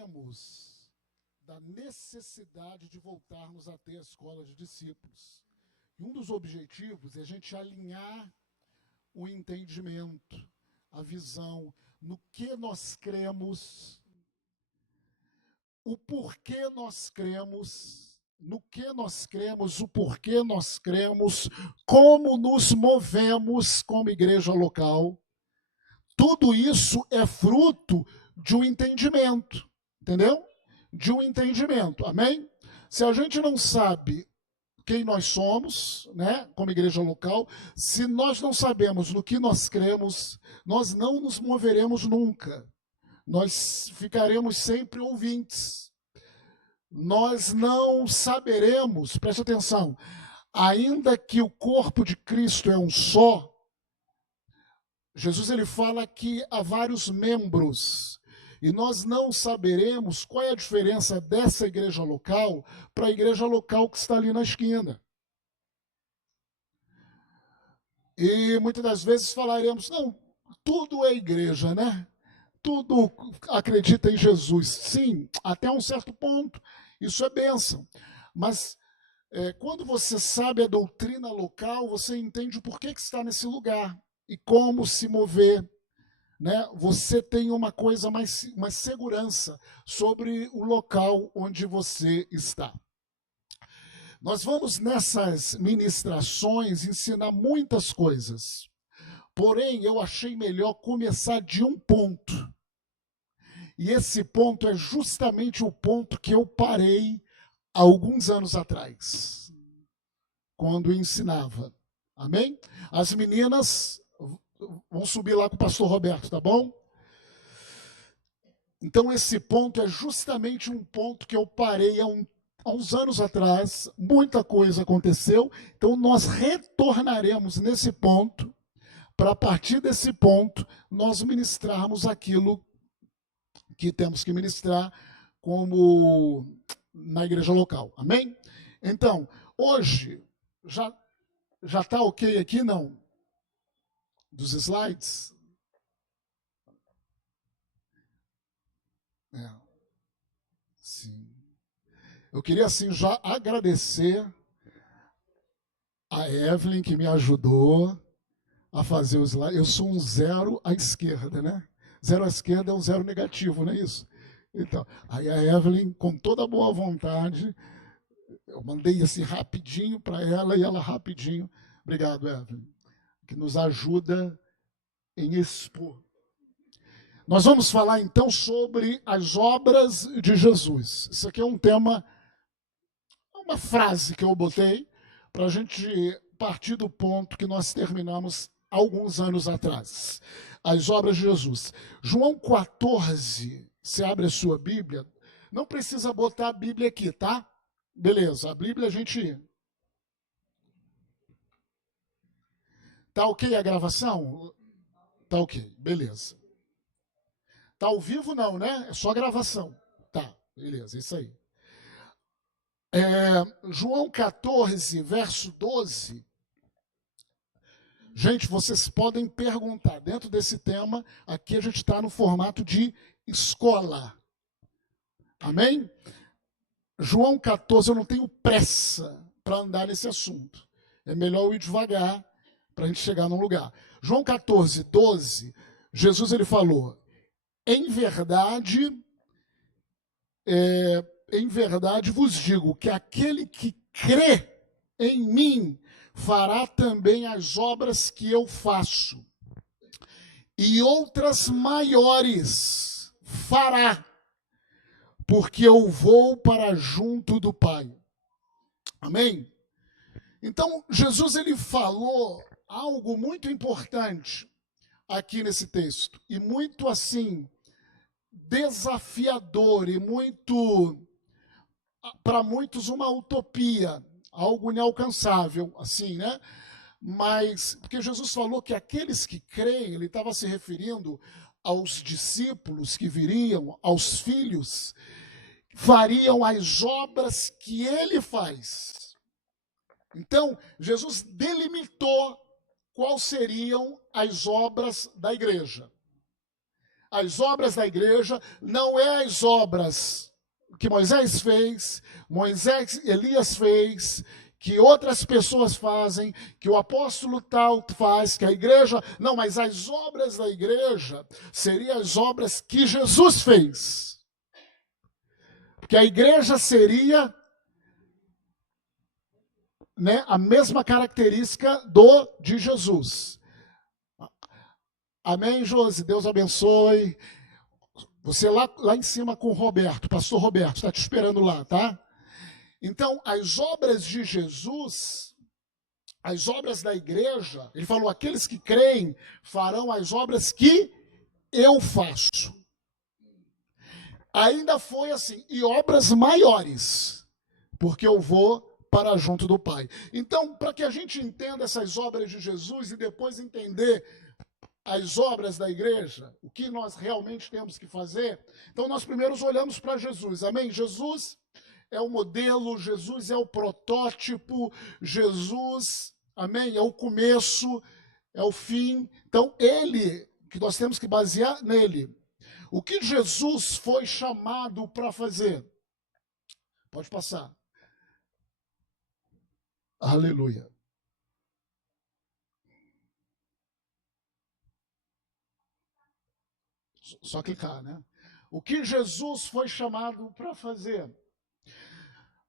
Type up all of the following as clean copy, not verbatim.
cremos da necessidade de voltarmos a ter a escola de discípulos. E um dos objetivos é a gente alinhar o entendimento, a visão, no que nós cremos, o porquê nós cremos, no que nós cremos, o porquê nós cremos, como nos movemos como igreja local. Tudo isso é fruto de um entendimento, entendeu? De um entendimento, amém? Se a gente não sabe quem nós somos, né, como igreja local, se nós não sabemos no que nós cremos, nós não nos moveremos nunca. Nós ficaremos sempre ouvintes. Nós não saberemos, preste atenção, ainda que o corpo de Cristo é um só, Jesus ele fala que há vários membros, e nós não saberemos qual é a diferença dessa igreja local para a igreja local que está ali na esquina. E muitas das vezes falaremos, não, tudo é igreja, né? Tudo acredita em Jesus. Sim, até um certo ponto, isso é bênção. Mas quando você sabe a doutrina local, você entende o porquê que está nesse lugar e como se mover. Né? Você tem uma coisa mais segurança sobre o local onde você está. Nós vamos nessas ministrações ensinar muitas coisas. Porém, eu achei melhor começar de um ponto. E esse ponto é justamente o ponto que eu parei há alguns anos atrás, quando ensinava. Amém? As meninas vão subir lá com o pastor Roberto, tá bom? Então, esse ponto é justamente um ponto que eu parei há uns anos atrás. Muita coisa aconteceu. Então, nós retornaremos nesse ponto, para a partir desse ponto, nós ministrarmos aquilo que temos que ministrar como na igreja local. Amém? Então, hoje, já está ok aqui, não? Dos slides? Sim. Eu queria, assim, já agradecer a Evelyn, que me ajudou a fazer os slides. Eu sou um zero à esquerda, né? Zero à esquerda é um zero negativo, não é isso? Então, aí a Evelyn, com toda a boa vontade, eu mandei assim rapidinho para ela e ela rapidinho. Obrigado, Evelyn, que nos ajuda em expor. Nós vamos falar então sobre as obras de Jesus. Isso aqui é um tema, uma frase que eu botei para a gente partir do ponto que nós terminamos alguns anos atrás. As obras de Jesus. João 14, você abre a sua Bíblia, não precisa botar a Bíblia aqui, tá? Beleza, a Bíblia a gente... Tá ok a gravação? Tá ok, beleza. Tá ao vivo não, né? É só gravação. Tá, beleza, isso aí. João 14, verso 12. Gente, vocês podem perguntar. Dentro desse tema, aqui a gente está no formato de escola. Amém? João 14, eu não tenho pressa para andar nesse assunto. É melhor eu ir devagar para a gente chegar num lugar. João 14, 12, Jesus ele falou, em verdade vos digo que aquele que crê em mim fará também as obras que eu faço, e outras maiores fará, porque eu vou para junto do Pai. Amém? Então, Jesus ele falou algo muito importante aqui nesse texto, e muito assim, desafiador, e muito, para muitos, uma utopia, algo inalcançável, assim, né? Mas, porque Jesus falou que aqueles que creem, ele estava se referindo aos discípulos que viriam, aos filhos, fariam as obras que ele faz. Então, Jesus delimitou quais seriam as obras da igreja. as obras da igreja não é as obras que Moisés fez, Elias fez, que outras pessoas fazem, que o apóstolo tal faz, que a igreja... Não, mas as obras da igreja seriam as obras que Jesus fez. Porque a igreja seria, né, a mesma característica de Jesus. Amém, Josi? Deus abençoe. Você lá em cima com o Roberto, pastor Roberto, está te esperando lá, tá? Então, as obras de Jesus, as obras da igreja, ele falou, aqueles que creem farão as obras que eu faço. Ainda foi assim, e obras maiores, porque eu vou para junto do Pai. Então, para que a gente entenda essas obras de Jesus e depois entender as obras da igreja, o que nós realmente temos que fazer, então nós primeiro olhamos para Jesus, amém? Jesus é o modelo, Jesus é o protótipo, Jesus, amém? É o começo, é o fim. Então, ele, que nós temos que basear nele. O que Jesus foi chamado para fazer? Pode passar. Aleluia. Só clicar, né? O que Jesus foi chamado para fazer?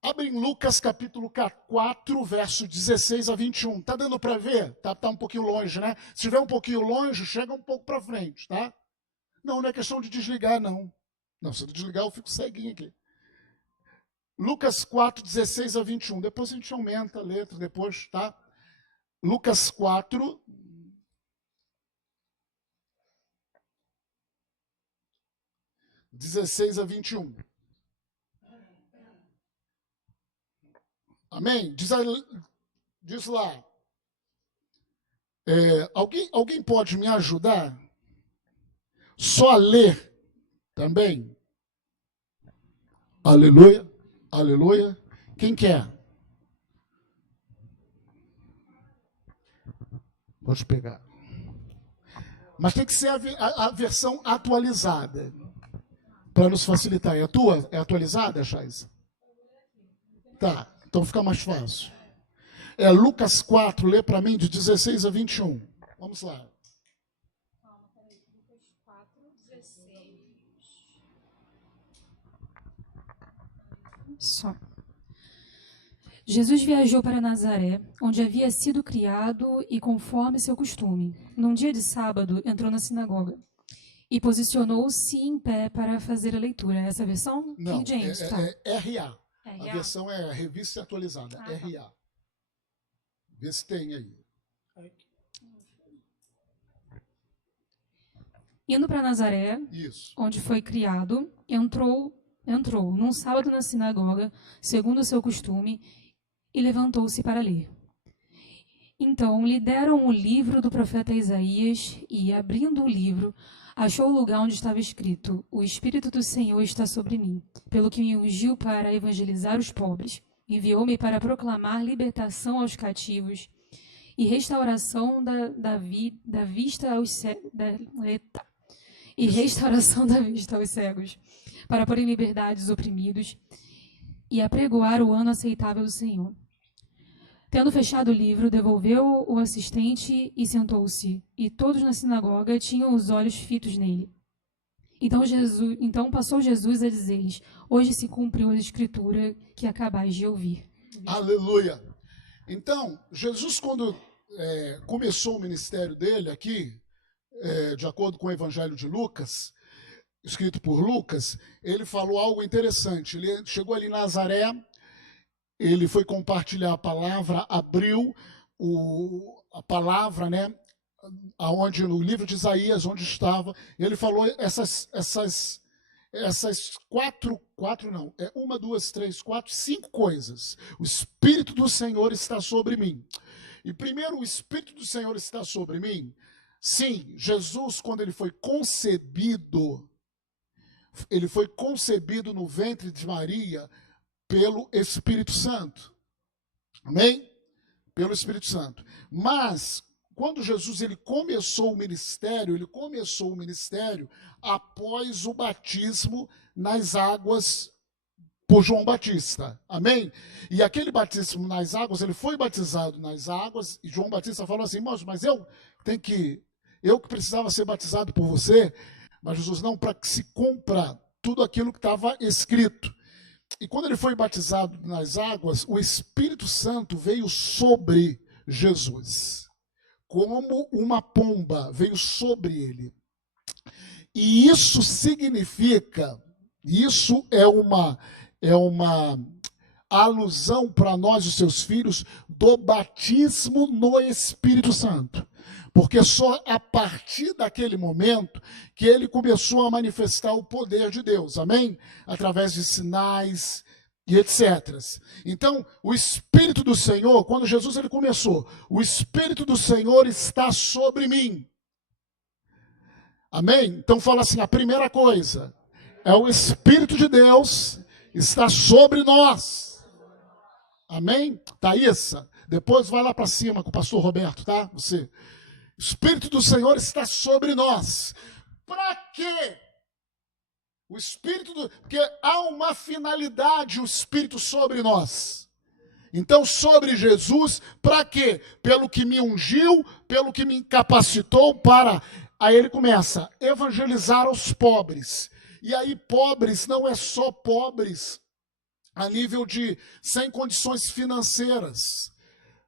Abre em Lucas capítulo 4, verso 16 a 21. Tá dando para ver? Tá um pouquinho longe, né? Se estiver um pouquinho longe, chega um pouco para frente, tá? Não é questão de desligar, não. Não, se eu desligar, eu fico ceguinho aqui. Lucas 4, 16 a 21. Depois a gente aumenta a letra, depois, tá? Lucas 4, 16 a 21. Amém? Diz lá. Alguém pode me ajudar? Só a ler também? Aleluia, aleluia. Quem quer? Pode pegar. Mas tem que ser a versão atualizada, para nos facilitar. É a tua? É atualizada, Chais? Tá. Então fica mais fácil. É Lucas 4, lê para mim de 16 a 21. Vamos lá. Lucas 4, 16. Só. Jesus viajou para Nazaré, onde havia sido criado e conforme seu costume. Num dia de sábado, entrou na sinagoga e posicionou-se em pé para fazer a leitura. Essa versão? Não, King James, tá. é RA. A RA? versão é a revista atualizada, tá. RA. Vê se tem aí. Indo para Nazaré, Isso. onde foi criado, entrou num sábado na sinagoga, segundo o seu costume, e levantou-se para ler. Então lhe deram o livro do profeta Isaías e, abrindo o livro, achou o lugar onde estava escrito: O Espírito do Senhor está sobre mim, pelo que me ungiu para evangelizar os pobres. Enviou-me para proclamar libertação aos cativos e restauração da vista aos cegos, para pôr em liberdade os oprimidos e apregoar o ano aceitável do Senhor. Tendo fechado o livro, devolveu o assistente e sentou-se, e todos na sinagoga tinham os olhos fitos nele. Então passou Jesus a dizer-lhes: Hoje se cumpriu a escritura que acabais de ouvir. Aleluia. Então, Jesus, quando começou o ministério dele aqui, de acordo com o Evangelho de Lucas, escrito por Lucas, ele falou algo interessante. Ele chegou ali em Nazaré, ele foi compartilhar a palavra, abriu a palavra, né, aonde no livro de Isaías, onde estava, ele falou essas uma, duas, três, quatro, 5 coisas. O Espírito do Senhor está sobre mim. E primeiro, o Espírito do Senhor está sobre mim. Sim, Jesus, quando ele foi concebido no ventre de Maria pelo Espírito Santo. Amém? Pelo Espírito Santo. Mas, quando Jesus ele começou o ministério após o batismo nas águas por João Batista, amém? E aquele batismo nas águas, ele foi batizado nas águas, e João Batista falou assim, mas eu que precisava ser batizado por você, mas Jesus não, para que se cumpra tudo aquilo que estava escrito. E quando ele foi batizado nas águas, o Espírito Santo veio sobre Jesus, como uma pomba, veio sobre ele. E isso significa, isso é uma alusão para nós, os seus filhos, do batismo no Espírito Santo. Porque só a partir daquele momento que ele começou a manifestar o poder de Deus, amém? Através de sinais e etc. Então, o Espírito do Senhor, quando Jesus ele começou, o Espírito do Senhor está sobre mim. Amém? Então fala assim, a primeira coisa é o Espírito de Deus está sobre nós. Amém? Thaísa, depois vai lá para cima com o pastor Roberto, tá? Você. O Espírito do Senhor está sobre nós. Para quê? Porque há uma finalidade o Espírito sobre nós. Então, sobre Jesus, para quê? Pelo que me ungiu, pelo que me capacitou para... Aí ele começa a evangelizar os pobres. E aí, pobres não é só pobres a nível de sem condições financeiras,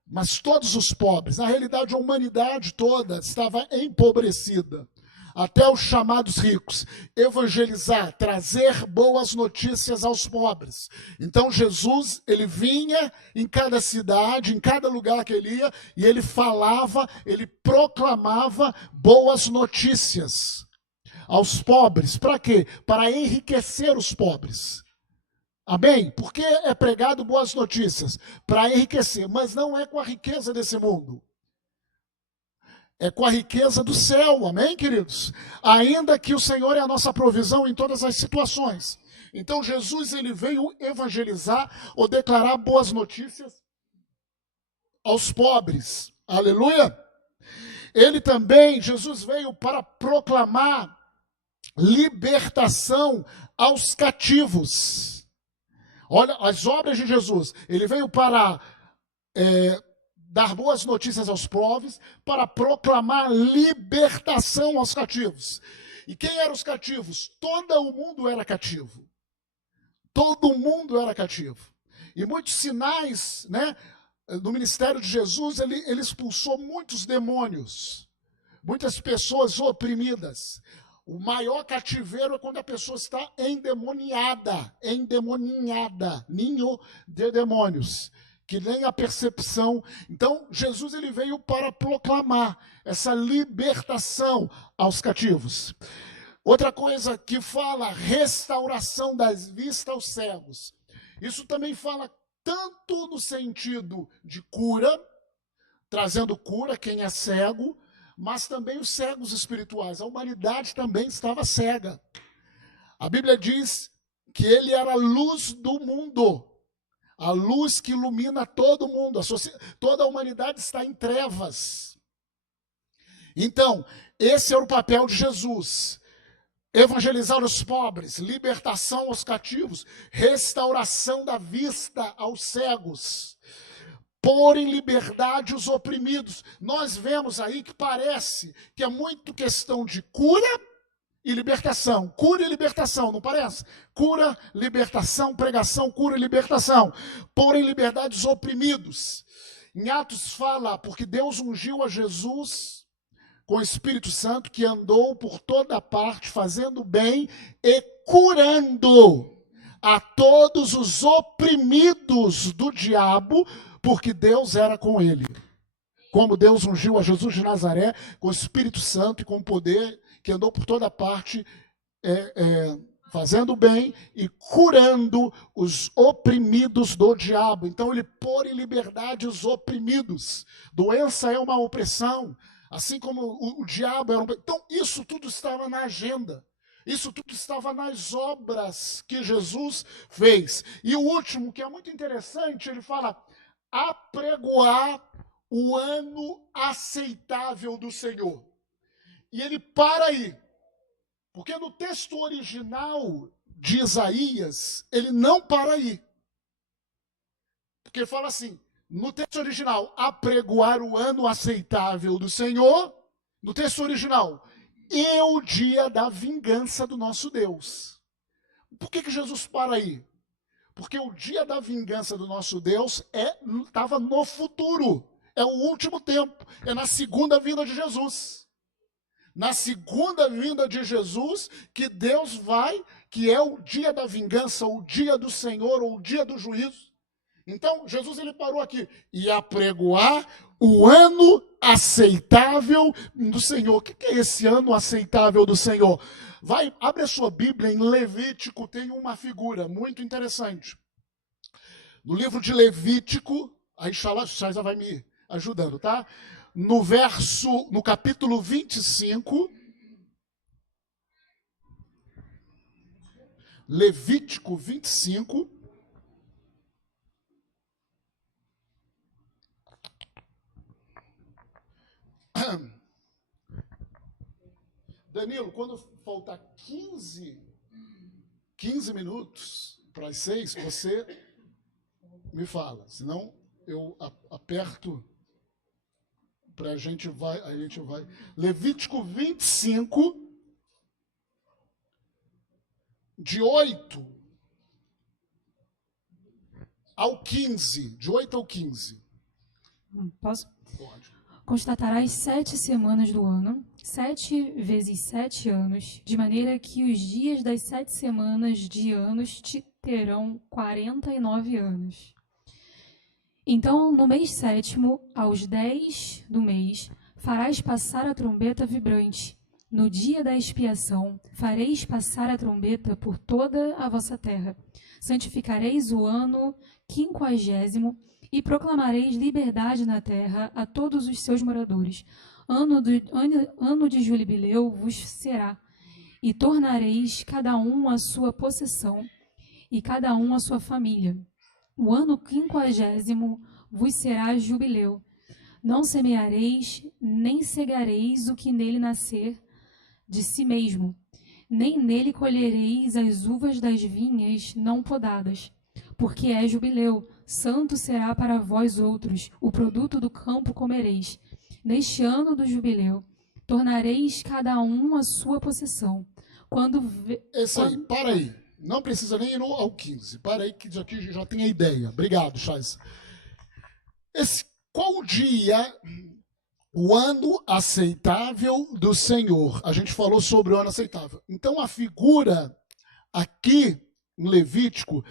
mas todos os pobres. Na realidade, a humanidade toda estava empobrecida. Até os chamados ricos. Evangelizar, trazer boas notícias aos pobres. Então, Jesus, ele vinha em cada cidade, em cada lugar que ele ia, e ele falava, ele proclamava boas notícias aos pobres. Para quê? Para enriquecer os pobres. Amém? Porque é pregado boas notícias? Para enriquecer, mas não é com a riqueza desse mundo. É com a riqueza do céu, amém, queridos? Ainda que o Senhor é a nossa provisão em todas as situações. Então, Jesus, ele veio evangelizar ou declarar boas notícias aos pobres. Aleluia! Ele também, Jesus veio para proclamar libertação aos cativos. Olha, as obras de Jesus. Ele veio para... dar boas notícias aos povos, para proclamar libertação aos cativos. E quem eram os cativos? Todo o mundo era cativo. Todo mundo era cativo. E muitos sinais, né, do ministério de Jesus, ele expulsou muitos demônios, muitas pessoas oprimidas. O maior cativeiro é quando a pessoa está endemoniada, ninho de demônios, que nem a percepção. Então, Jesus ele veio para proclamar essa libertação aos cativos. Outra coisa que fala, restauração das vistas aos cegos. Isso também fala tanto no sentido de cura, trazendo cura quem é cego, mas também os cegos espirituais. A humanidade também estava cega. A Bíblia diz que ele era a luz do mundo. A luz que ilumina todo mundo. Toda a humanidade está em trevas. Então, esse é o papel de Jesus. Evangelizar os pobres, libertação aos cativos, restauração da vista aos cegos, pôr em liberdade os oprimidos. Nós vemos aí que parece que é muito questão de cura e libertação. Cura e libertação, não parece? Cura, libertação, pregação, cura e libertação. Pôr em liberdade os oprimidos. Em Atos fala, porque Deus ungiu a Jesus com o Espírito Santo, que andou por toda parte, fazendo bem e curando a todos os oprimidos do diabo, porque Deus era com ele. Como Deus ungiu a Jesus de Nazaré com o Espírito Santo e com poder, que andou por toda parte, fazendo bem e curando os oprimidos do diabo. Então ele pôr em liberdade os oprimidos. Doença é uma opressão, assim como o diabo era um... Então isso tudo estava na agenda. Isso tudo estava nas obras que Jesus fez. E o último, que é muito interessante, ele fala: apregoar o ano aceitável do Senhor. E ele para aí, porque no texto original de Isaías, ele não para aí. Porque ele fala assim, no texto original, apregoar o ano aceitável do Senhor, no texto original, e o dia da vingança do nosso Deus. Por que Jesus para aí? Porque o dia da vingança do nosso Deus estava no futuro. É o último tempo. É na segunda vinda de Jesus. Na segunda vinda de Jesus que Deus vai, que é o dia da vingança, o dia do Senhor, ou o dia do juízo. Então, Jesus ele parou aqui. E apregoar o ano aceitável do Senhor. O que é esse ano aceitável do Senhor? Abre a sua Bíblia, em Levítico tem uma figura muito interessante. No livro de Levítico, aí Xalá vai me ajudando, tá? No capítulo 25, Levítico 25, Danilo, quando faltar 15 minutos para as 6, você me fala, senão eu aperto para a gente vai. Levítico 25, de 8 ao 15. De 8 ao 15. Posso? Pode. Constatarás 7 semanas do ano, 7 vezes 7 anos, de maneira que os dias das 7 semanas de anos te terão 49 anos. Então, no mês 7º, aos 10 do mês, farás passar a trombeta vibrante. No dia da expiação, fareis passar a trombeta por toda a vossa terra. Santificareis o ano 50º e proclamareis liberdade na terra a todos os seus moradores. Ano de jubileu vos será, e tornareis cada um a sua possessão, e cada um a sua família. O ano 50º vos será jubileu. Não semeareis, nem cegareis o que nele nascer de si mesmo, nem nele colhereis as uvas das vinhas não podadas, porque é jubileu, santo será para vós outros, o produto do campo comereis. Neste ano do jubileu, tornareis cada um a sua possessão. Para aí. Não precisa nem ir ao 15. Para aí, que aqui já tem a ideia. Obrigado, Chaz. Qual dia, o ano aceitável do Senhor? A gente falou sobre o ano aceitável. Então, a figura aqui, no Levítico,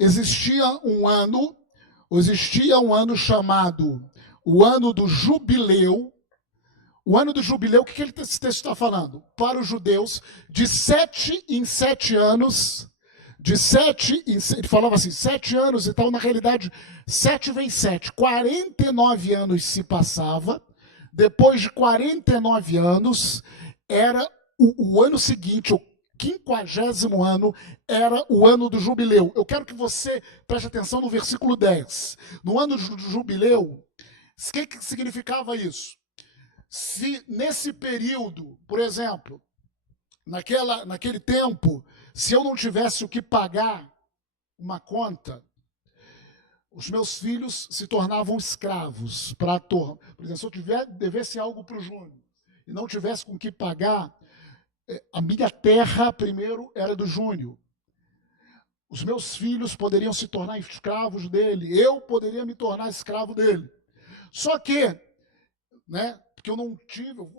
existia um ano chamado o ano do jubileu. O ano do jubileu, o que esse texto está falando? Para os judeus, de 7 em 7 anos, ele falava assim, 7 anos, então na realidade, 7 vezes 7, 49 anos se passava, depois de 49 anos, era o ano seguinte, o 50º ano, era o ano do jubileu. Eu quero que você preste atenção no versículo 10. No ano do jubileu, o que significava isso? Se nesse período, por exemplo, naquele tempo, se eu não tivesse o que pagar uma conta, os meus filhos se tornavam escravos. Por exemplo, se eu devesse algo para o Júnior e não tivesse com o que pagar, a minha terra primeiro era do Júnior. Os meus filhos poderiam se tornar escravos dele, eu poderia me tornar escravo dele. Só que, porque eu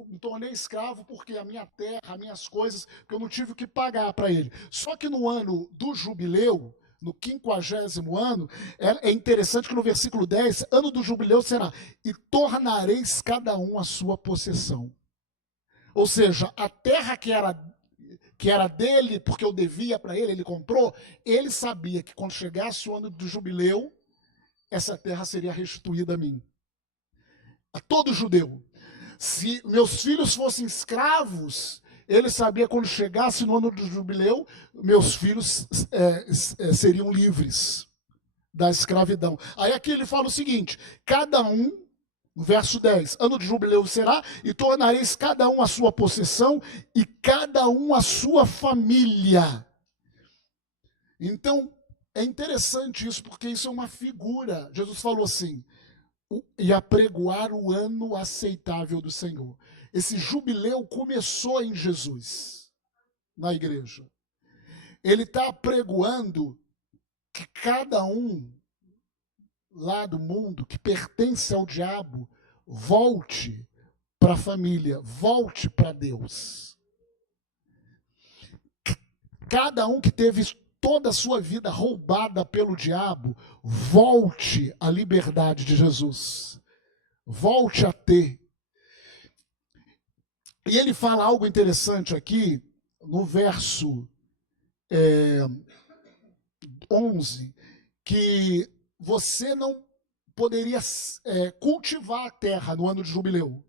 me tornei escravo porque a minha terra, as minhas coisas, porque eu não tive o que pagar para ele. Só que no ano do jubileu, no 50º ano, é interessante que no versículo 10, ano do jubileu será, e tornareis cada um a sua possessão. Ou seja, a terra que era dele, porque eu devia para ele comprou, ele sabia que quando chegasse o ano do jubileu, essa terra seria restituída a mim. A todo judeu. Se meus filhos fossem escravos, ele sabia que quando chegasse no ano do jubileu, meus filhos seriam livres da escravidão. Aí aqui ele fala o seguinte, cada um No verso 10, ano de jubileu será, e tornareis cada um a sua possessão, e cada um a sua família. Então, é interessante isso, porque isso é uma figura. Jesus falou assim, e apregoar o ano aceitável do Senhor. Esse jubileu começou em Jesus, na igreja. Ele está apregoando que cada um lá do mundo que pertence ao diabo volte para a família, volte para Deus. Cada um que teve toda a sua vida roubada pelo diabo, volte à liberdade de Jesus. Volte a ter. E ele fala algo interessante aqui, no verso 11, que você não poderia cultivar a terra no ano de jubileu.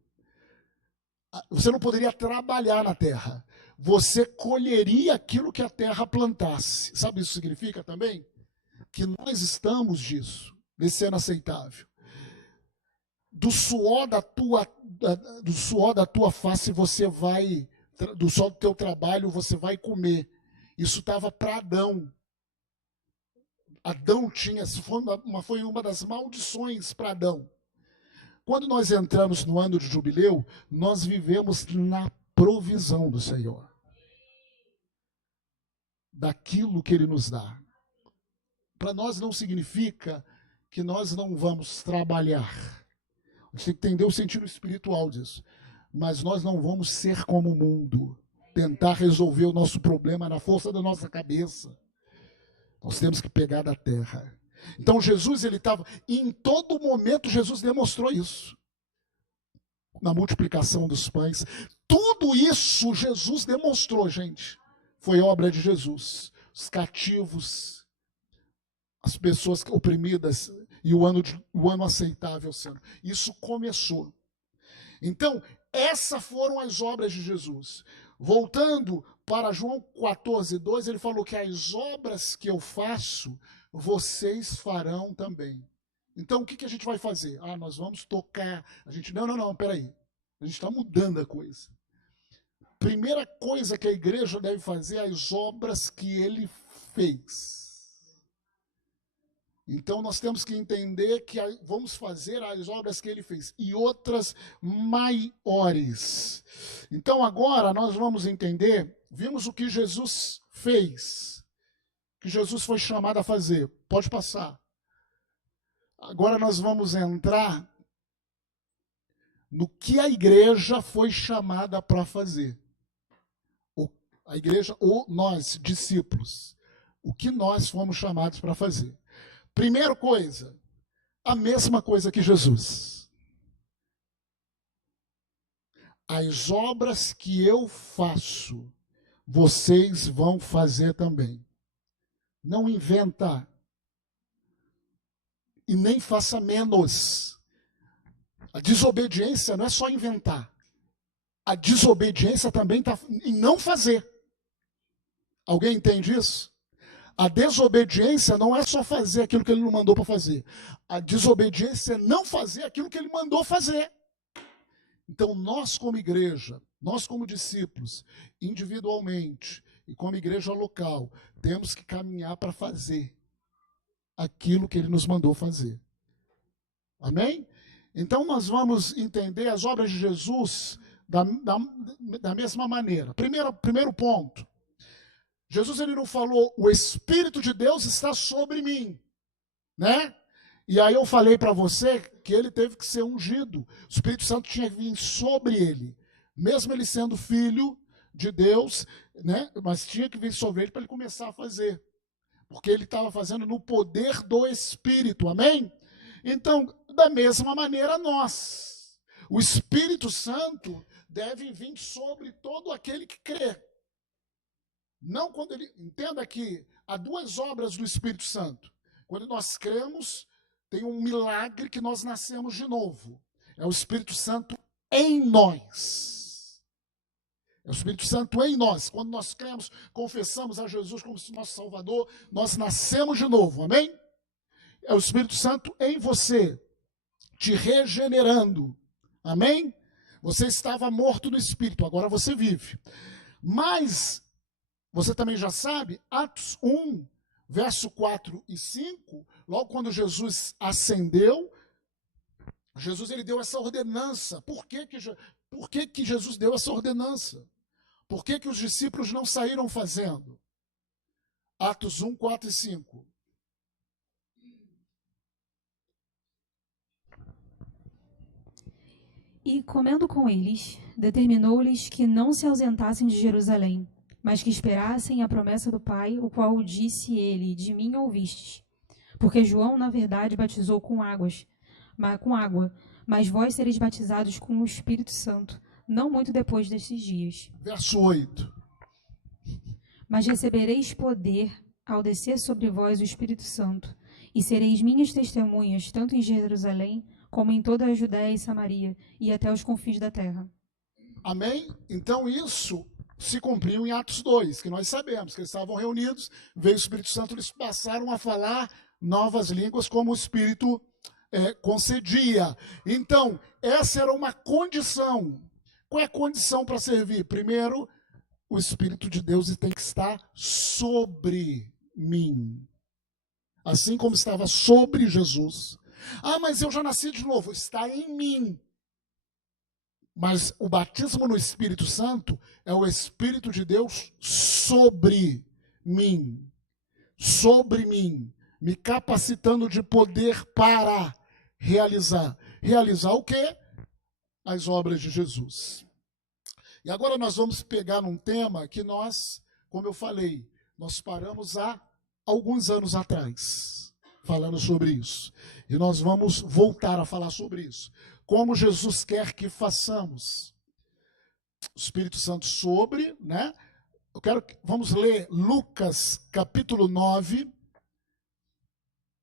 Você não poderia trabalhar na terra. Você colheria aquilo que a terra plantasse. Sabe o que isso significa também? Que nós estamos disso, desse ano aceitável. Do suor da tua face você vai, do suor do teu trabalho você vai comer. Isso estava para Adão. Adão tinha, foi uma das maldições para Adão. Quando nós entramos no ano de jubileu, nós vivemos na provisão do Senhor. Daquilo que Ele nos dá. Para nós não significa que nós não vamos trabalhar. A gente tem que entender o sentido espiritual disso. Mas nós não vamos ser como o mundo. Tentar resolver o nosso problema na força da nossa cabeça. Nós temos que pegar da terra. Então Jesus, ele estava, em todo momento Jesus demonstrou isso. Na multiplicação dos pães. Tudo isso Jesus demonstrou, gente. Foi obra de Jesus. Os cativos, as pessoas oprimidas e o ano aceitável sendo. Isso começou. Então, essas foram as obras de Jesus. Voltando para João 14:2, ele falou que as obras que eu faço, vocês farão também. Então, o que a gente vai fazer? Nós vamos tocar. A gente, não, peraí. A gente está mudando a coisa. Primeira coisa que a igreja deve fazer é as obras que ele fez. Então, nós temos que entender que vamos fazer as obras que ele fez. E outras maiores. Então, agora, nós vamos entender, vimos o que Jesus fez. Que Jesus foi chamado a fazer. Pode passar. Agora nós vamos entrar no que a igreja foi chamada para fazer. A igreja, ou nós, discípulos. O que nós fomos chamados para fazer. Primeira coisa, a mesma coisa que Jesus. As obras que eu faço, vocês vão fazer também. Não inventa. E nem faça menos. A desobediência não é só inventar. A desobediência também está em não fazer. Alguém entende isso? A desobediência não é só fazer aquilo que ele não mandou para fazer. A desobediência é não fazer aquilo que ele mandou fazer. Então, nós como igreja, nós como discípulos, individualmente e como igreja local, temos que caminhar para fazer aquilo que ele nos mandou fazer. Amém? Então, nós vamos entender as obras de Jesus da mesma maneira. Primeiro ponto. Jesus, ele não falou, o Espírito de Deus está sobre mim, né? E aí eu falei para você que ele teve que ser ungido. O Espírito Santo tinha que vir sobre ele. Mesmo ele sendo filho de Deus, né? Mas tinha que vir sobre ele para ele começar a fazer. Porque ele estava fazendo no poder do Espírito, amém? Então, da mesma maneira nós. O Espírito Santo deve vir sobre todo aquele que crê. Não quando ele... Entenda que há duas obras do Espírito Santo. Quando nós cremos, tem um milagre que nós nascemos de novo. É o Espírito Santo em nós. É o Espírito Santo em nós. Quando nós cremos, confessamos a Jesus como nosso Salvador, nós nascemos de novo, amém? É o Espírito Santo em você. te regenerando. Amém? Você estava morto no espírito, agora você vive. Mas, você também já sabe, Atos 1, verso 4 e 5, logo quando Jesus ascendeu, Jesus ele deu essa ordenança. Por que Jesus deu essa ordenança? Por que os discípulos não saíram fazendo? Atos 1, 4 e 5. E, comendo com eles, determinou-lhes que não se ausentassem de Jerusalém, mas que esperassem a promessa do Pai, o qual disse ele: de mim ouvistes. Porque João, na verdade, batizou com água, mas vós sereis batizados com o Espírito Santo, não muito depois destes dias. Verso 8. Mas recebereis poder ao descer sobre vós o Espírito Santo, e sereis minhas testemunhas, tanto em Jerusalém, como em toda a Judéia e Samaria, e até os confins da terra. Amém? Então isso se cumpriu em Atos 2, que nós sabemos que eles estavam reunidos, veio o Espírito Santo, eles passaram a falar novas línguas como o Espírito concedia. Então, essa era uma condição. Qual é a condição para servir? Primeiro, o Espírito de Deus tem que estar sobre mim. Assim como estava sobre Jesus. Ah, mas eu já nasci de novo. Está em mim. Mas o batismo no Espírito Santo é o Espírito de Deus sobre mim. Sobre mim. Me capacitando de poder para realizar. Realizar o quê? As obras de Jesus. E agora nós vamos pegar num tema que nós, como eu falei, nós paramos há alguns anos atrás, falando sobre isso. E nós vamos voltar a falar sobre isso. Como Jesus quer que façamos. O Espírito Santo sobre, né? Vamos ler Lucas capítulo 9,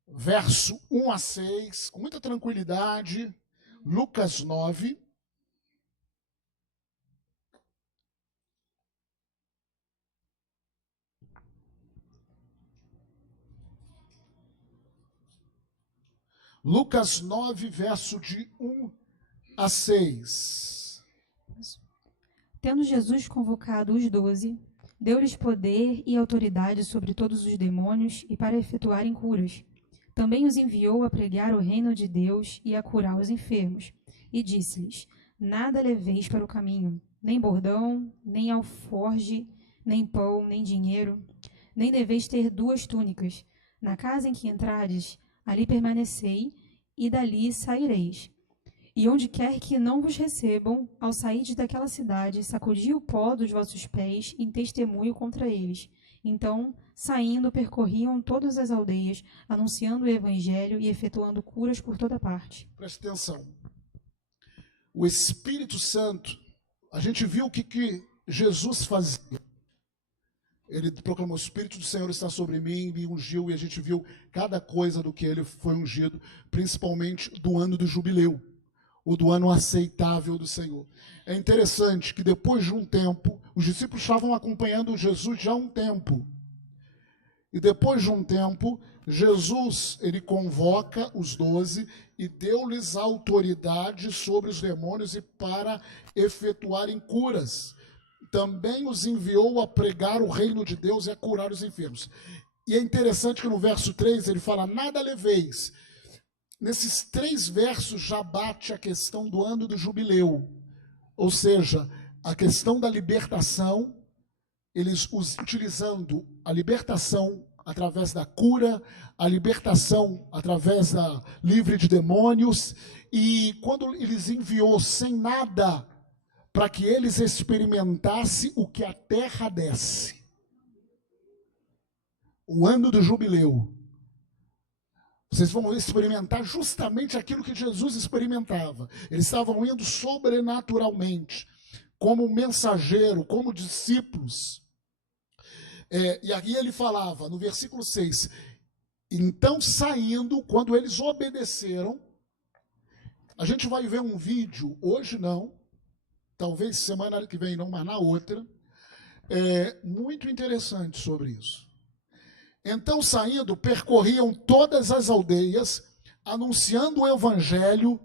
verso 1 a 6, com muita tranquilidade. Lucas 9. Lucas 9, verso de 1 a 6. Tendo Jesus convocado os 12, deu-lhes poder e autoridade sobre todos os demônios e para efetuarem curas. Também os enviou a pregar o reino de Deus e a curar os enfermos. E disse-lhes: nada leveis para o caminho, nem bordão, nem alforge, nem pão, nem dinheiro, nem deveis ter 2 túnicas. Na casa em que entrardes, ali permanecei, e dali saireis. E onde quer que não vos recebam, ao sairdes daquela cidade, sacudi o pó dos vossos pés em testemunho contra eles. Então, saindo, percorriam todas as aldeias, anunciando o evangelho e efetuando curas por toda parte. Preste atenção. O Espírito Santo, a gente viu o que Jesus fazia. Ele proclamou: o Espírito do Senhor está sobre mim, me ungiu, e a gente viu cada coisa do que ele foi ungido, principalmente do ano do jubileu, ou do ano aceitável do Senhor. É interessante que depois de um tempo, os discípulos estavam acompanhando Jesus já há um tempo. E depois de um tempo, Jesus, ele convoca os 12 e deu-lhes autoridade sobre os demônios e para efetuarem curas. Também os enviou a pregar o reino de Deus e a curar os enfermos. E é interessante que no verso 3 ele fala: nada leveis. Nesses 3 versos já bate a questão do ano do jubileu. Ou seja, a questão da libertação, eles utilizando a libertação através da cura, a libertação através da livre de demônios, e quando eles enviou sem nada, para que eles experimentassem o que a terra desce. O ano do jubileu. Vocês vão experimentar justamente aquilo que Jesus experimentava. Eles estavam indo sobrenaturalmente, como mensageiro, como discípulos. E aí ele falava, no versículo 6, então saindo, quando eles obedeceram, a gente vai ver um vídeo, hoje não, talvez semana que vem não, mas na outra, muito interessante sobre isso. Então, saindo, percorriam todas as aldeias, anunciando o evangelho,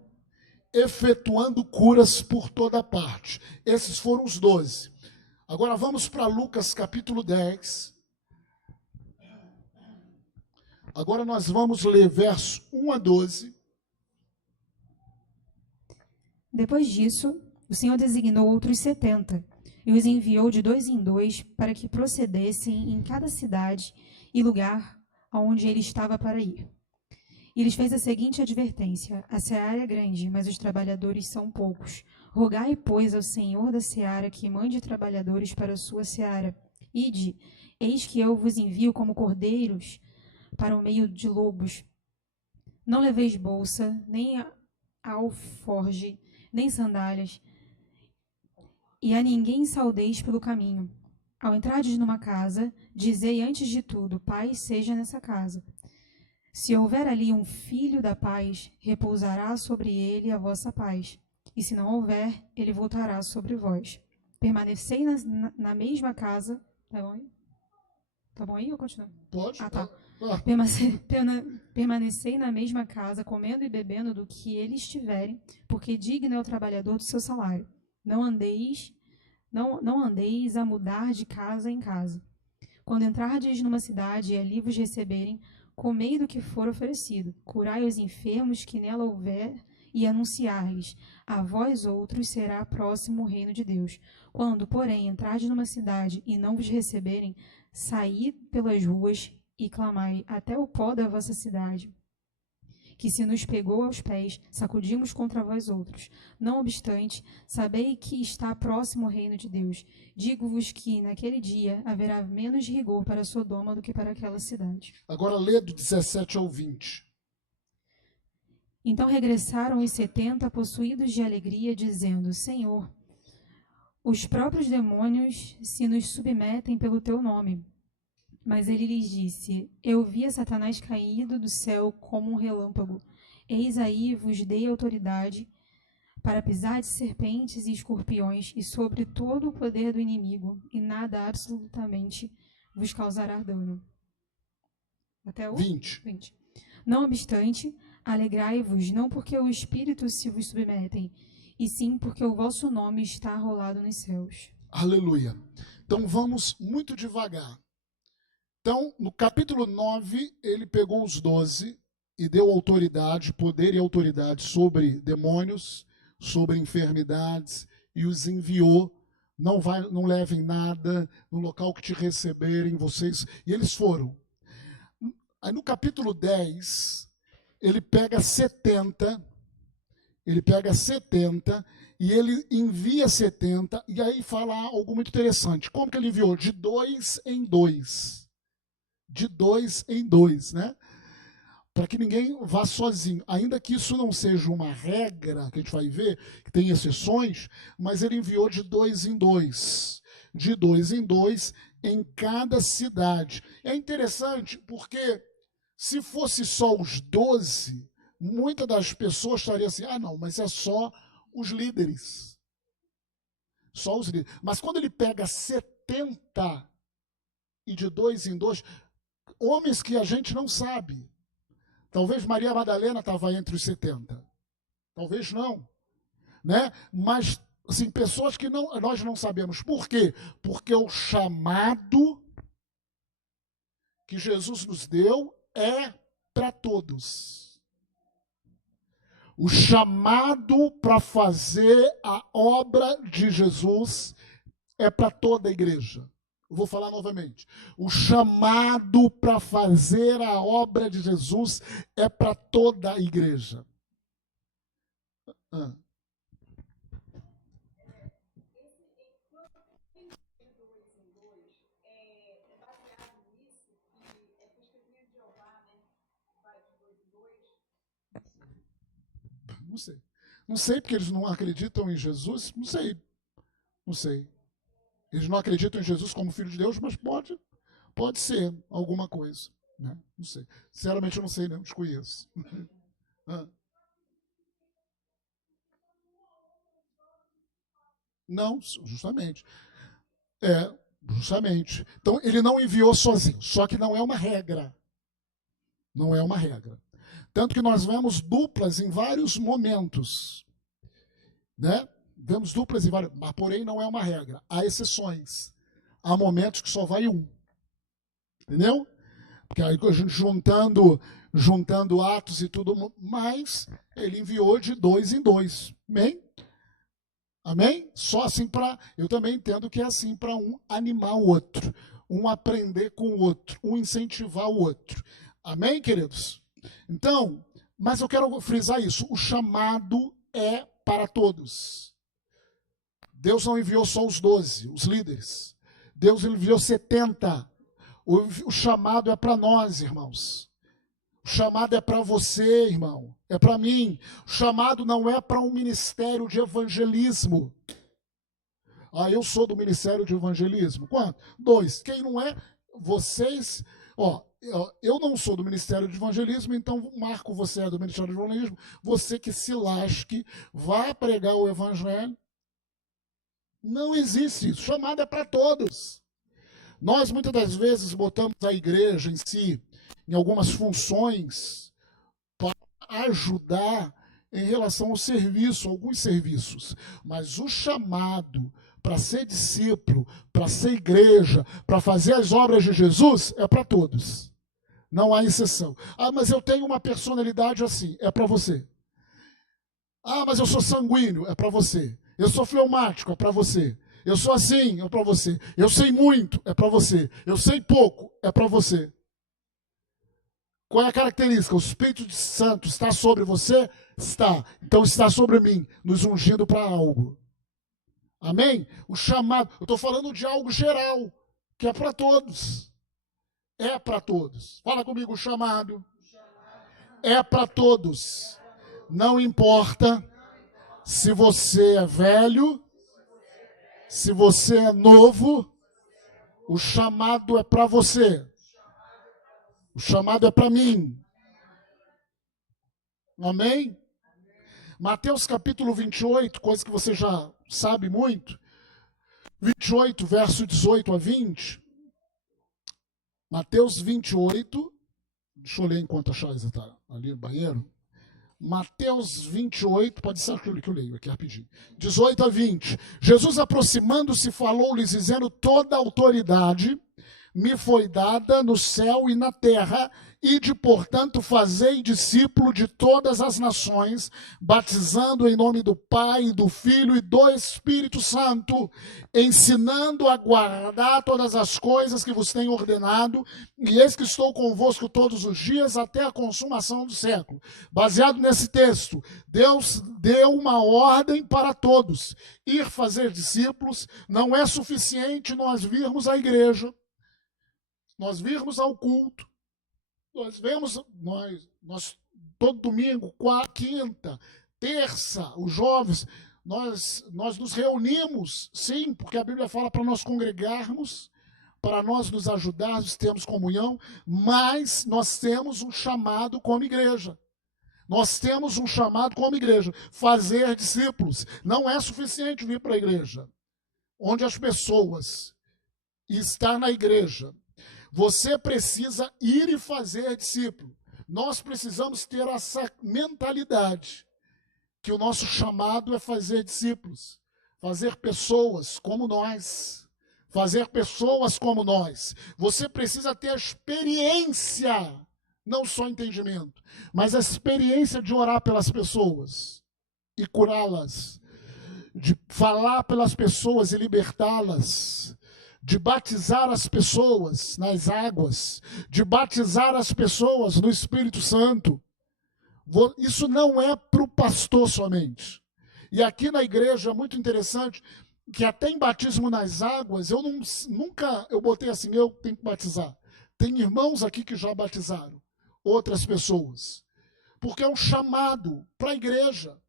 efetuando curas por toda parte. Esses foram os 12. Agora vamos para Lucas capítulo 10. Agora nós vamos ler versos 1 a 12. Depois disso, o Senhor designou outros 70 e os enviou de 2 em 2 para que procedessem em cada cidade e lugar aonde ele estava para ir. E lhes fez a seguinte advertência: a seara é grande, mas os trabalhadores são poucos. Rogai, pois, ao Senhor da seara que mande trabalhadores para a sua seara. Ide, eis que eu vos envio como cordeiros para o meio de lobos. Não leveis bolsa, nem alforge, nem sandálias, e a ninguém saudeis pelo caminho. Ao entrardes numa casa, dizei antes de tudo: paz seja nessa casa. Se houver ali um filho da paz, repousará sobre ele a vossa paz. E se não houver, ele voltará sobre vós. Permanecei na mesma casa. Tá bom aí? Tá bom aí ou continua? Pode? Tá. Permanecei na mesma casa, comendo e bebendo do que eles tiverem, porque digno é o trabalhador do seu salário. Não andeis a mudar de casa em casa. Quando entrardes numa cidade e ali vos receberem, comei do que for oferecido, curai os enfermos que nela houver, e anunciar-lhes: a vós outros será próximo o reino de Deus. Quando, porém, entrardes numa cidade e não vos receberem, saí pelas ruas e clamai até o pó da vossa cidade, que se nos pegou aos pés, sacudimos contra vós outros. Não obstante, sabei que está próximo o reino de Deus. Digo-vos que naquele dia haverá menos rigor para Sodoma do que para aquela cidade. Agora lê do 17 ao 20. Então regressaram os 70 possuídos de alegria, dizendo: Senhor, os próprios demônios se nos submetem pelo teu nome. Mas ele lhes disse: eu via Satanás caído do céu como um relâmpago. Eis aí vos dei autoridade para pisar de serpentes e escorpiões e sobre todo o poder do inimigo, e nada absolutamente vos causará dano. Até o 20. Não obstante, alegrai-vos, não porque o Espírito se vos submetem, e sim porque o vosso nome está arrolado nos céus. Aleluia. Então vamos muito devagar. Então, no capítulo 9, ele pegou os 12 e deu autoridade, poder e autoridade sobre demônios, sobre enfermidades, e os enviou. Não levem nada no local que te receberem vocês. E eles foram. Aí no capítulo 10, ele pega 70 e ele envia 70, e aí fala algo muito interessante. Como que ele enviou? De 2 em 2. De 2 em 2, né? Para que ninguém vá sozinho. Ainda que isso não seja uma regra, que a gente vai ver, que tem exceções, mas ele enviou de 2 em 2. De 2 em 2 em cada cidade. É interessante porque se fosse só os 12, muitas das pessoas estariam assim: ah, não, mas é só os líderes. Só os líderes. Mas quando ele pega 70 e de 2 em 2, homens que a gente não sabe. Talvez Maria Madalena estava entre os 70. Talvez não. Né? Mas, assim, pessoas que nós não sabemos. Por quê? Porque o chamado que Jesus nos deu é para todos. O chamado para fazer a obra de Jesus é para toda a igreja. Eu vou falar novamente. O chamado para fazer a obra de Jesus é para toda a igreja. Não sei. Não sei porque eles não acreditam em Jesus. Não sei. Não sei. Eles não acreditam em Jesus como Filho de Deus, mas pode ser alguma coisa. Né? Não sei. Sinceramente, eu não sei, não. Desconheço. Não, justamente. Justamente. Então, ele não enviou sozinho. Só que não é uma regra. Não é uma regra. Tanto que nós vemos duplas em vários momentos, né? Vemos duplas em vários, mas porém não é uma regra. Há exceções. Há momentos que só vai um. Entendeu? Porque aí a gente juntando Atos e tudo mais, ele enviou de 2 em 2. Amém? Amém? Só assim para... Eu também entendo que é assim para um animar o outro, um aprender com o outro, um incentivar o outro. Amém, queridos? Então, mas eu quero frisar isso. O chamado é para todos. Deus não enviou só os 12, os líderes. Deus enviou 70. O chamado é para nós, irmãos. O chamado é para você, irmão. É para mim. O chamado não é para um ministério de evangelismo. Ah, eu sou do ministério de evangelismo. Quanto? 2. Quem não é? Vocês. Ó, eu não sou do ministério de evangelismo, então Marco, você é do ministério de evangelismo. Você que se lasque, vá pregar o evangelho. Não existe isso. O chamado é para todos. Nós, muitas das vezes, botamos a igreja em si, em algumas funções, para ajudar em relação ao serviço, alguns serviços. Mas o chamado para ser discípulo, para ser igreja, para fazer as obras de Jesus, é para todos. Não há exceção. Ah, mas eu tenho uma personalidade assim, é para você. Ah, mas eu sou sanguíneo, é para você. Eu sou fleumático, é para você. Eu sou assim, é para você. Eu sei muito, é para você. Eu sei pouco, é para você. Qual é a característica? O Espírito Santo está sobre você? Está. Então está sobre mim, nos ungindo para algo. Amém? O chamado. Eu estou falando de algo geral, que é para todos. É para todos. Fala comigo, o chamado. É para todos. Não importa se você é velho, se você é novo, o chamado é para você. O chamado é para mim. Amém? Mateus capítulo 28, coisa que você já sabe muito. 28, verso 18 a 20. Mateus 28. Deixa eu ler enquanto a Chaisa está ali no banheiro. Mateus 28, pode ser que eu leio aqui rapidinho. 18 a 20. Jesus, aproximando-se, falou-lhes, dizendo: toda a autoridade me foi dada no céu e na terra, ide, portanto, fazei discípulo de todas as nações, batizando em nome do Pai, do Filho e do Espírito Santo, ensinando a guardar todas as coisas que vos tenho ordenado, e eis que estou convosco todos os dias até a consumação do século. Baseado nesse texto, Deus deu uma ordem para todos. Ir fazer discípulos. Não é suficiente nós virmos à igreja, nós virmos ao culto, nós vemos, nós todo domingo, quarta, quinta, terça, os jovens, nós nos reunimos, sim, porque a Bíblia fala para nós congregarmos, para nós nos ajudarmos, termos comunhão, mas nós temos um chamado como igreja. Nós temos um chamado como igreja, fazer discípulos. Não é suficiente vir para a igreja, onde as pessoas, e estar na igreja. Você precisa ir e fazer discípulo. Nós precisamos ter essa mentalidade, que o nosso chamado é fazer discípulos, fazer pessoas como nós, fazer pessoas como nós. Você precisa ter a experiência, não só entendimento, mas a experiência de orar pelas pessoas e curá-las, de falar pelas pessoas e libertá-las, de batizar as pessoas nas águas, de batizar as pessoas no Espírito Santo. Isso não é para o pastor somente. E aqui na igreja é muito interessante que até em batismo nas águas, nunca eu botei assim, eu tenho que batizar. Tem irmãos aqui que já batizaram outras pessoas, porque é um chamado para a igreja.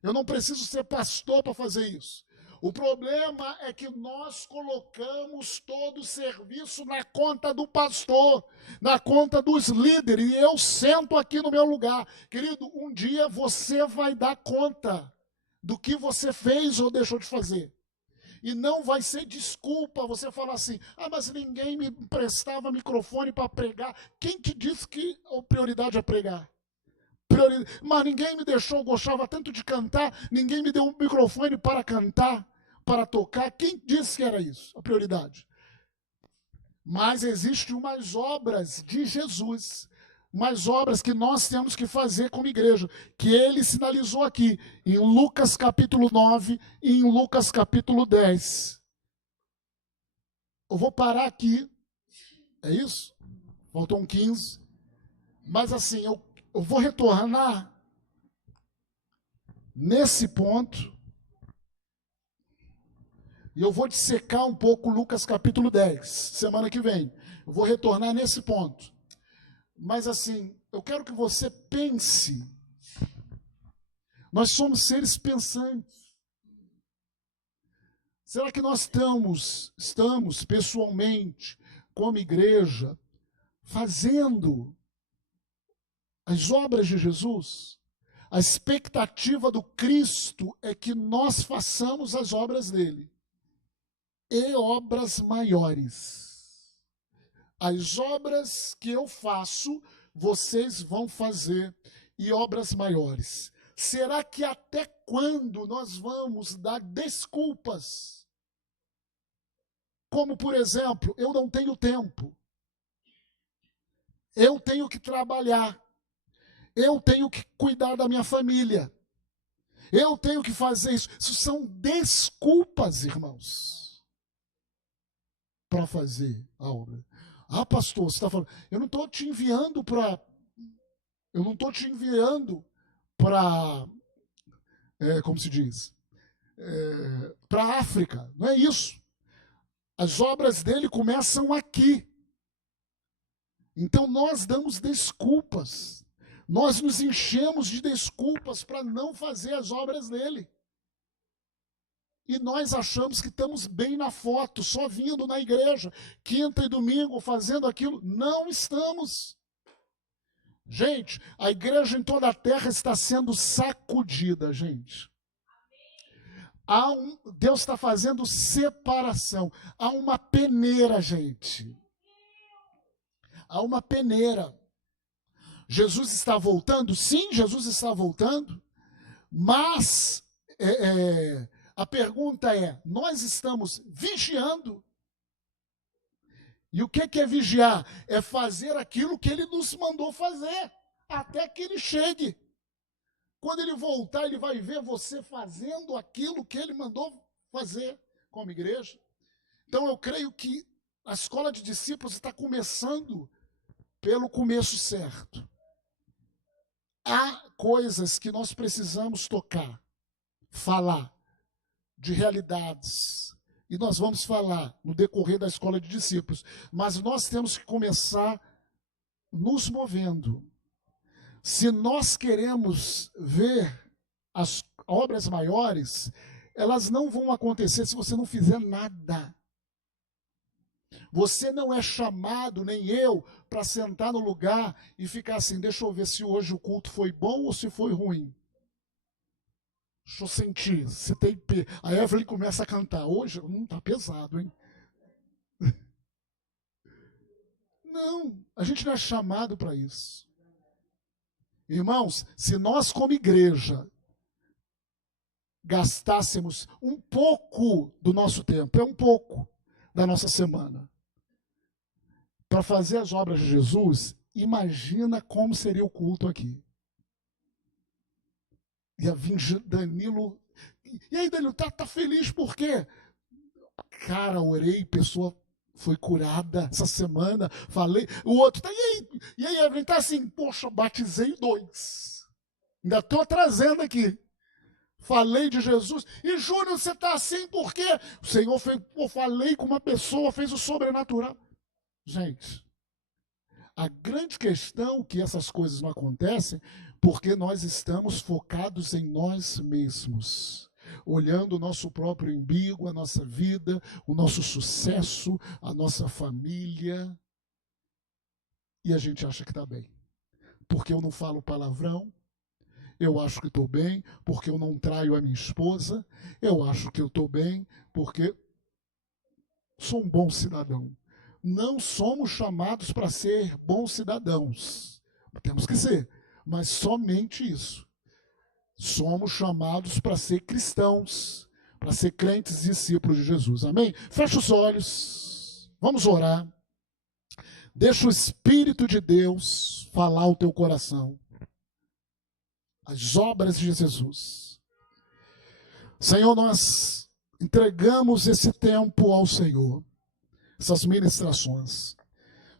Eu não preciso ser pastor para fazer isso. O problema é que nós colocamos todo o serviço na conta do pastor, na conta dos líderes, e eu sento aqui no meu lugar. Querido, um dia você vai dar conta do que você fez ou deixou de fazer. E não vai ser desculpa você falar assim, mas ninguém me emprestava microfone para pregar. Quem te disse que a prioridade é pregar? Mas ninguém me deixou, eu gostava tanto de cantar, ninguém me deu um microfone para cantar, para tocar. Quem disse que era isso, a prioridade? Mas existem umas obras de Jesus, umas obras que nós temos que fazer como igreja, que ele sinalizou aqui, em Lucas capítulo 9 e em Lucas capítulo 10. Eu vou parar aqui, é isso? Faltam 15. Mas assim, eu vou retornar nesse ponto e eu vou dissecar um pouco Lucas capítulo 10, semana que vem. Eu vou retornar nesse ponto. Mas assim, eu quero que você pense. Nós somos seres pensantes. Será que nós estamos pessoalmente, como igreja, fazendo as obras de Jesus? A expectativa do Cristo é que nós façamos as obras dele. E obras maiores. As obras que eu faço, vocês vão fazer, e obras maiores. Será que até quando nós vamos dar desculpas? Como, por exemplo, eu não tenho tempo. Eu tenho que trabalhar. Eu tenho que cuidar da minha família. Eu tenho que fazer isso. Isso são desculpas, irmãos, para fazer a obra. Ah, pastor, você está falando, eu não estou te enviando para como se diz, para a África, não é isso. As obras dele começam aqui. Então nós damos desculpas, nós nos enchemos de desculpas para não fazer as obras dele. E nós achamos que estamos bem na foto, só vindo na igreja, quinta e domingo, fazendo aquilo. Não estamos. Gente, a igreja em toda a terra está sendo sacudida, gente. Deus está fazendo separação. Há uma peneira, gente. Há uma peneira. Jesus está voltando? Sim, Jesus está voltando. Mas a pergunta é, nós estamos vigiando? E o que é vigiar? É fazer aquilo que ele nos mandou fazer, até que ele chegue. Quando ele voltar, ele vai ver você fazendo aquilo que ele mandou fazer como igreja. Então eu creio que a escola de discípulos está começando pelo começo certo. Há coisas que nós precisamos tocar, falar de realidades. E nós vamos falar no decorrer da escola de discípulos. Mas nós temos que começar nos movendo. Se nós queremos ver as obras maiores, elas não vão acontecer se você não fizer nada. Você não é chamado, nem eu, para sentar no lugar e ficar assim, deixa eu ver se hoje o culto foi bom ou se foi ruim. Deixa eu sentir, se tem... A Evelyn começa a cantar, hoje tá pesado, hein? Não, a gente não é chamado para isso. Irmãos, se nós como igreja gastássemos um pouco do nosso tempo, um pouco da nossa semana, para fazer as obras de Jesus, imagina como seria o culto aqui. Ia vir Danilo. E aí, Danilo, tá feliz por quê? Cara, orei, pessoa foi curada essa semana. Falei. O outro tá. E aí, Evelyn, tá assim, poxa, batizei 2. Ainda estou trazendo aqui. Falei de Jesus. E Júnior, você tá assim por quê? O Senhor fez. Pô, falei com uma pessoa, fez o sobrenatural. Gente, a grande questão é que essas coisas não acontecem porque nós estamos focados em nós mesmos, olhando o nosso próprio umbigo, a nossa vida, o nosso sucesso, a nossa família, e a gente acha que está bem. Porque eu não falo palavrão, eu acho que estou bem, porque eu não traio a minha esposa, eu acho que eu estou bem, porque sou um bom cidadão. Não somos chamados para ser bons cidadãos. Temos que ser. mas somente isso. Somos chamados para ser cristãos, para ser crentes e discípulos de Jesus. Amém? Fecha os olhos, vamos orar. Deixa o Espírito de Deus falar o teu coração. As obras de Jesus. Senhor, nós entregamos esse tempo ao Senhor, essas ministrações.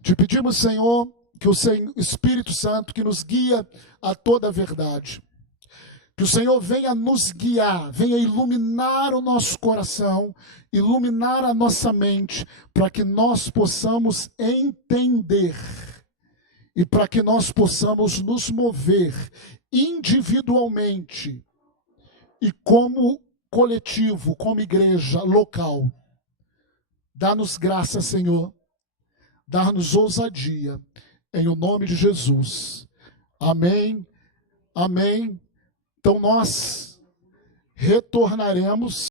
Te pedimos, Senhor, que o Espírito Santo que nos guia a toda a verdade, que o Senhor venha nos guiar, venha iluminar o nosso coração, iluminar a nossa mente, para que nós possamos entender e para que nós possamos nos mover individualmente e como coletivo, como igreja local. Dá-nos graça, Senhor, dá-nos ousadia, em o nome de Jesus. Amém, amém. Então nós retornaremos